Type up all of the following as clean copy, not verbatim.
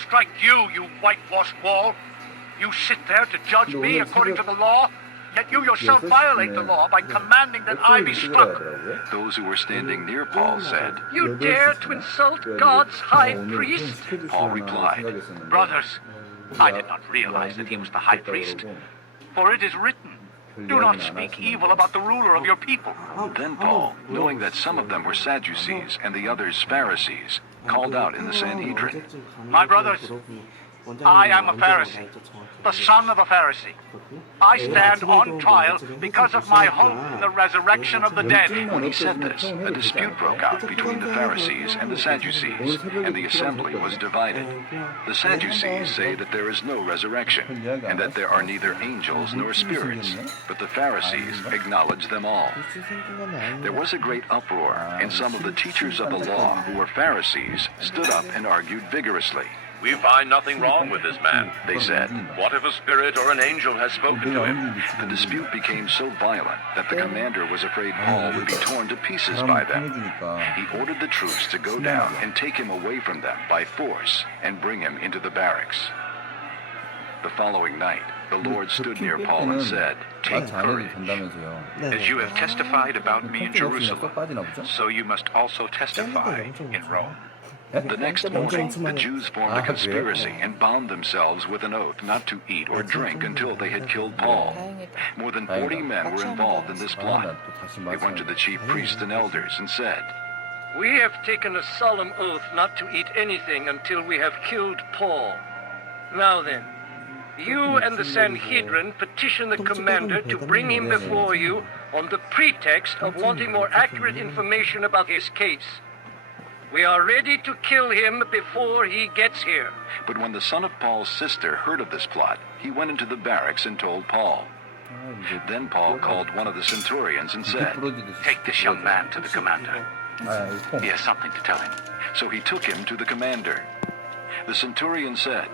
strike you, you whitewashed wall. You sit there to judge me according to the law, yet you yourself violate the law by commanding that I be struck. Those who were standing near Paul said, You dare to insult God's high priest? Paul replied, Brothers, I did not realize that he was the high priest, for it is written, do not speak evil about the ruler of your people. Then Paul, knowing that some of them were Sadducees and the others Pharisees, called out in the Sanhedrin, My brothers, I am a Pharisee, the son of a Pharisee. I stand on trial because of my hope in the resurrection of the dead. When he said this, a dispute broke out between the Pharisees and the Sadducees, and the assembly was divided. The Sadducees say that there is no resurrection, and that there are neither angels nor spirits, but the Pharisees acknowledge them all. There was a great uproar, and some of the teachers of the law, who were Pharisees, stood up and argued vigorously. We find nothing wrong with this man, They said. What if a spirit or an angel has spoken to him? The dispute became so violent that the commander was afraid Paul would be torn to pieces by them. He ordered the troops to go down and take him away from them by force and bring him into the barracks. The following night, the Lord stood near Paul and said, Take courage. As you have testified about me in Jerusalem, so you must also testify in Rome. The next morning, the Jews formed a conspiracy and bound themselves with an oath not to eat or drink until they had killed Paul. More than 40 men were involved in this plot. They went to the chief priests and elders and said, We have taken a solemn oath not to eat anything until we have killed Paul. Now then, you and the Sanhedrin petition the commander to bring him before you on the pretext of wanting more accurate information about his case. We are ready to kill him before he gets here. But when the son of Paul's sister heard of this plot, he went into the barracks and told Paul. Then Paul called one of the centurions and said, Take this young man to the commander. He has something to tell him. So he took him to the commander. The centurion said,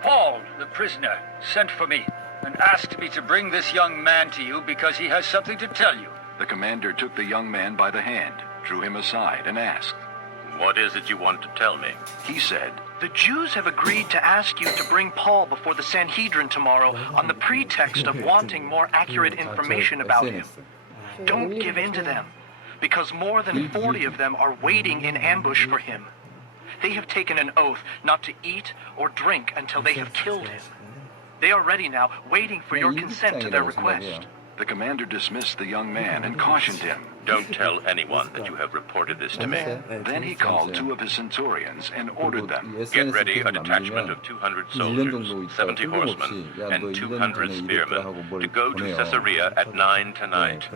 Paul, the prisoner, sent for me and asked me to bring this young man to you because he has something to tell you. The commander took the young man by the hand, drew him aside, and asked, What is it you want to tell me? He said, The Jews have agreed to ask you to bring Paul before the Sanhedrin tomorrow on the pretext of wanting more accurate information about him. Don't give in to them, because more than 40 of them are waiting in ambush for him. They have taken an oath not to eat or drink until they have killed him. They are ready now, waiting for your consent to their request. The commander dismissed the young man and cautioned him. Don't tell anyone that you have reported this to me. Then he called 2 of his centurions and ordered them, Get ready a detachment of 200 soldiers, 70 horsemen, and 200 spearmen to go to Caesarea at 9 tonight.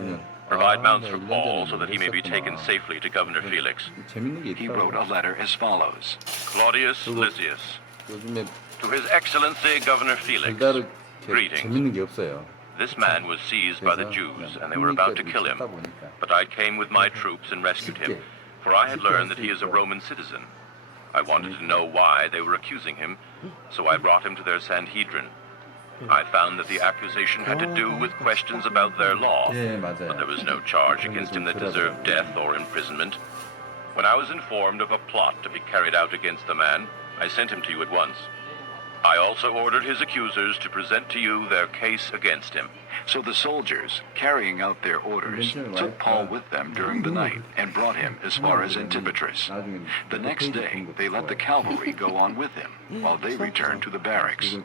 Provide mounts for Paul so that he may be taken safely to Governor Felix. He wrote a letter as follows. Claudius Lysias, to His Excellency Governor Felix, greetings. This man was seized by the Jews, and they were about to kill him. But I came with my troops and rescued him, for I had learned that he is a Roman citizen. I wanted to know why they were accusing him, so I brought him to their Sanhedrin. I found that the accusation had to do with questions about their law, but there was no charge against him that deserved death or imprisonment. When I was informed of a plot to be carried out against the man, I sent him to you at once. I also ordered his accusers to present to you their case against him. So the soldiers, carrying out their orders, took Paul with them during the night and brought him as far as Antipatris. The next day, they let the cavalry go on with him, while they returned to the barracks.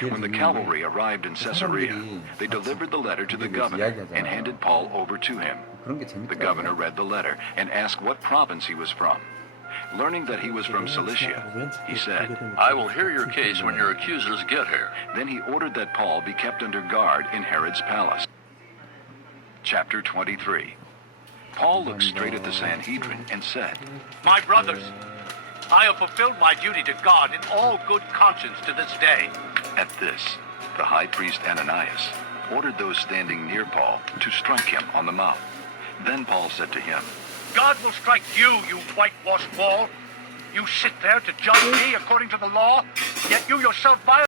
When the cavalry arrived in Caesarea, they delivered the letter to the governor and handed Paul over to him. The governor read the letter and asked what province he was from. Learning that he was from Cilicia, he said, I will hear your case when your accusers get here. Then he ordered that Paul be kept under guard in Herod's palace. Chapter 23. Paul looked straight at the Sanhedrin and said, My brothers, I have fulfilled my duty to God in all good conscience to this day. At this, the high priest Ananias ordered those standing near Paul to strike him on the mouth. Then Paul said to him, God will strike you, you whitewashed wall. You sit there to judge me according to the law, yet you yourself violate